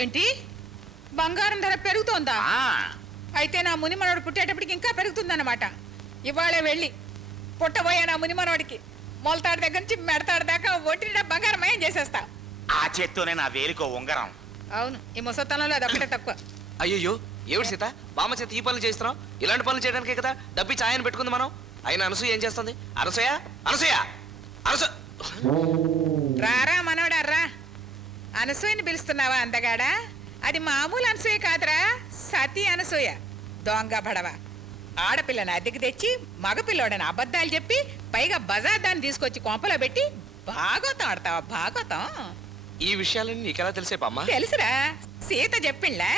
ఏంటి బంగారం ధర పెరుగుతోందా? అయితే నా ముని మనవడు పుట్టేటప్పటికి ఇంకా పెరుగుతుందన్నమాట. ఇవాళే వెళ్ళి పుట్టబోయే నా ముని మనవడికి మొలతాడు దగ్గర నుంచి మెడతాడు దాకా ఒంటిని బంగారం మయం చేసేస్తా. ఆ చేత్తోనే నా వేలికో ఉంగరం. అవును, ఈ ముసతనంలో అది ఒకటే తక్కువ. అయ్యో ఏమిటి సీత, బామ్మ చేత ఈ పనులు చేస్తున్నాం? ఇలాంటి పనులు చేయడానికే కదా డబ్బి ఛాయని పెట్టుకుంది మనం. అయినా అనసూయ ఏం చేస్తుంది? అనసూయ అనసూయ అనసూ రారా మనవడా రా. అనసూయని పిలుస్తున్నావా అందగాడా? అది మామూలు అనసూయ కాదురా, సతీ అనసూయ. దొంగ బడవ ఆడపిల్లని అద్దెకి తెచ్చి మగపిల్లోడని అబద్ధాలు చెప్పి పైగా బజార్ దాన్ని తీసుకొచ్చి కొంపలో పెట్టి భాగవతం ఆడతావా? భాగవతం ఈ విషయాలన్నీ నీకెలా తెలిసే బామ్మ? తెలుసురా, సీత చెప్పిండ్లా.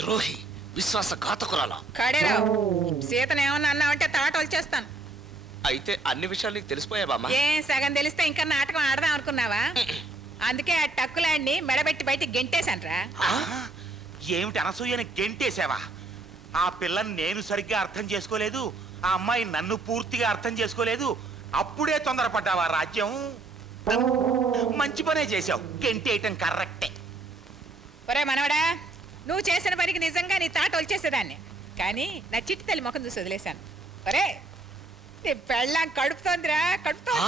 ద్రోహి, విశ్వాస ఘాతకురాలా. కడేరావు, సీతను ఏమన్నా అన్నావంటే తాట వచ్చేస్తాను. అయితే అన్ని విషయాలు నీకు తెలిసిపోయా బామ్మ? ఏం సగం తెలిస్తే ఇంకా నాటకం ఆడదాం అనుకున్నావా? అందుకే ఆ టక్కులాడిని మెడబెట్టి బయటికి గెంటేశాన్రా. ఏమిటి అనసూయని గెంటేసావా? ఆ పిల్లని నేను సరిగ్గా అర్థం చేసుకోలేదు, ఆ అమ్మాయి నన్ను పూర్తిగా అర్థం చేసుకోలేదు. అప్పుడే తొందరపడ్డావా రాజ్యం? మంచి పనే చేసావు, గెంటేయటం కరెక్టే. ఒరే మనవడా, నువ్వు చేసిన పనికి నిజంగా నీ తాట వచ్చేసేదాన్ని, కానీ నా చిట్టి తల్లి ముఖం చూసి వదిలేశాను. ఒరే నీ పెళ్ళాం కడుపుతోందిరా, కడుపుతోంది.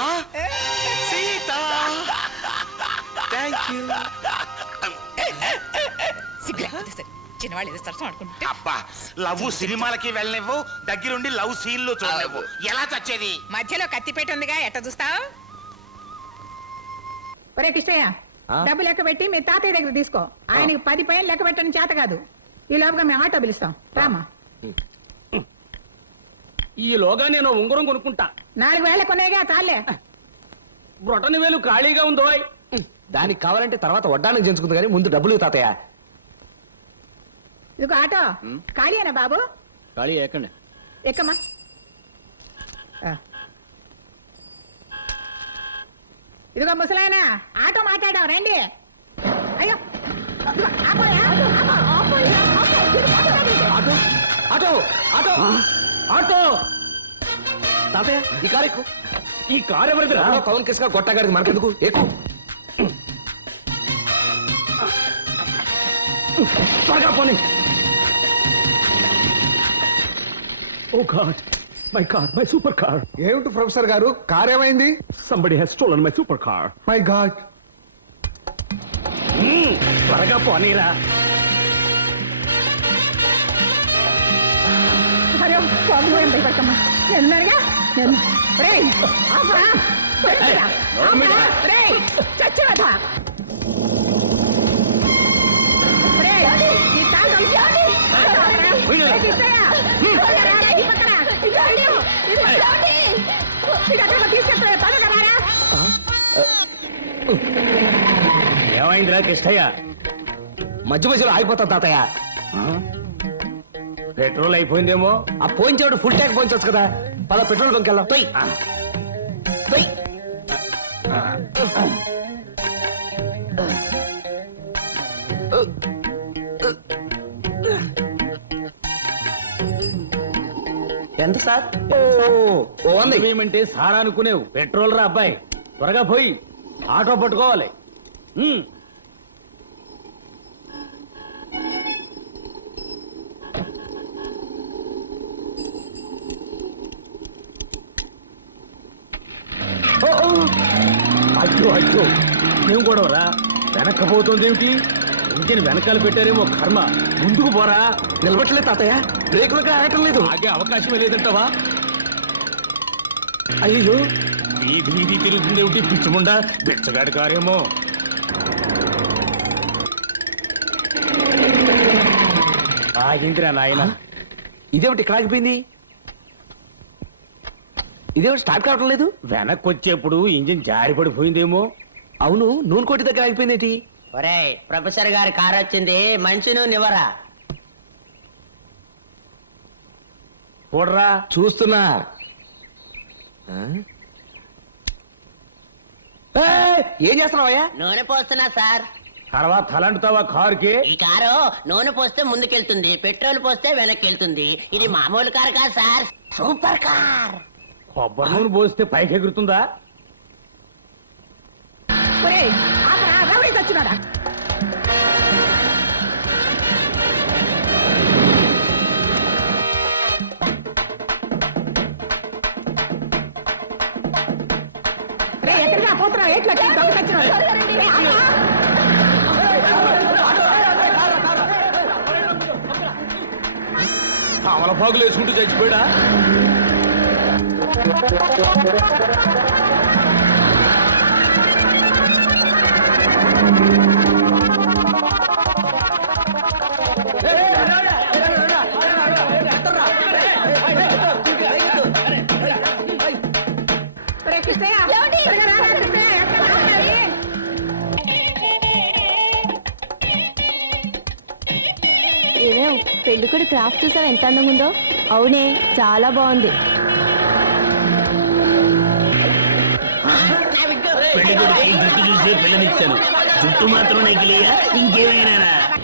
చిన్నవాళ్ళు ఏదో సరసం ఆడుకుంటే అబ్బా, లవ్ సినిమాలకి వెళ్ళనివ్వు, దగ్గరుండి లవ్ సీన్లు చూడనివ్వు. ఎలా చచ్చేది? మధ్యలో కత్తిపేట ఉందిగా, ఎట్ట చూస్తావు? ఒరే కృష్ణయ్య, డబ్బు లెక్క పెట్టి మీ తాతయ్య దగ్గర తీసుకో. ఆయనకి 10 పైన లెక్క పెట్టడం చేత కాదు. ఈ లోపుగా మేము ఆటో పిలుస్తాం. రామా. ఈలోగా నేను ఉంగరం కొనుక్కుంటా. 4 వేల కొనేగా చాలే. బ్రొటని వేలు ఖాళీగా ఉందో. దానికి కావాలంటే తర్వాత వడ్డానికి చేయించుకుంది కానీ ముందు డబ్బులు తాతయ్య. ఇదిగో ఆటో ఖాళీయేనా బాబు? ఖాళీ ఎక్కండి. ఎక్కమ్మా. ఇదిగో ముసలాయన, ఆటో మాట్లాడాం రండి. అయ్యో ఆటో ఆటో ఆటో ఆటో తాతయ్య, ఈ కారు ఎక్కు. ఈ కారు ఎవరిదిరా? పవన్ కేసుగా గొట్టగారికి మనకెందుకు, ఎక్కు. త్వరగా పోనీ. Oh god, my car, my super car. ఏమిటి ప్రొఫెసర్ గారు, కార్ ఏమైంది? Somebody has stolen my super car. My god. త్వరగా పోనీరా. ఏమైందిరా కిష్టయ్య? మధ్య మధ్యలో ఆగిపోతాం తాతయ్య. పెట్రోల్ అయిపోయిందేమో. ఆ పోయించాడు ఫుల్ ట్యాంక్ పోయించవచ్చు కదా. పద పెట్రోల్ బంక్ వెళ్దాం. తొయ్ తొయ్. ఎంత సార్? ఓ 100 వేయమంటే సారా అనుకునేవు. పెట్రోల్ రా అబ్బాయి, త్వరగా పోయి ఆటో పట్టుకోవాలి. అయ్యో అయ్యో, ఏం గొడవరా? వెనక్కపోతుంది ఏమిటి? ఇంజిన్ వెనకాల పెట్టారేమో కర్మ. ముందుకు పోరా. నిలబట్టలేదు తాతయ్య, బ్రేకులు ఆగటం లేదు. ఆగే అవకాశం లేదంటావా? అయ్యో, వీధి వీధి తిరుగుతుంది ఏమిటి? పిచ్చుముండా బిచ్చగాడి కారేమో. ఆగిందిరా నాయన. ఇదేమిటి ఇక్కడ ఆగిపోయింది? ఇదేమిటి స్టార్ట్ కావటం లేదు? వెనక్కి వచ్చేప్పుడు ఇంజిన్ జారిపడిపోయిందేమో. అవును, నూనె కోటి దగ్గర ఆగిపోయింది. ఒరేయ్, ప్రొఫెసర్ గారి కారు వచ్చింది, మంచి నూనె ఇవ్వరా. చూడరా. చూస్తున్నా. ఏం చేస్తున్నావయ్యా? నూనె పోస్తున్నా సార్. తర్వాత తలంటుతావా కారుకి? ఈ కారు నూనె పోస్తే ముందుకెళ్తుంది, పెట్రోల్ పోస్తే వెనక్కి వెళ్తుంది. ఇది మామూలు కారు కాదు సార్, సూపర్ కార్. కొబ్బరి నూనె పోస్తే పైకి ఎగురుతుందా? రవి తెచ్చినాడా? అమలపాకులు వేసుకుంటూ చచ్చిపోయాడా? పెళ్లి కూడా క్రాఫ్ట్ చూసావు ఎంత అందంగా ఉందో. అవునే, చాలా బాగుంది. పెళ్లి కొడుకు జుట్టు చూసి పిల్లనిచ్చాను. జుట్టు మాత్రం నకిలియా ఇంకేమైనా?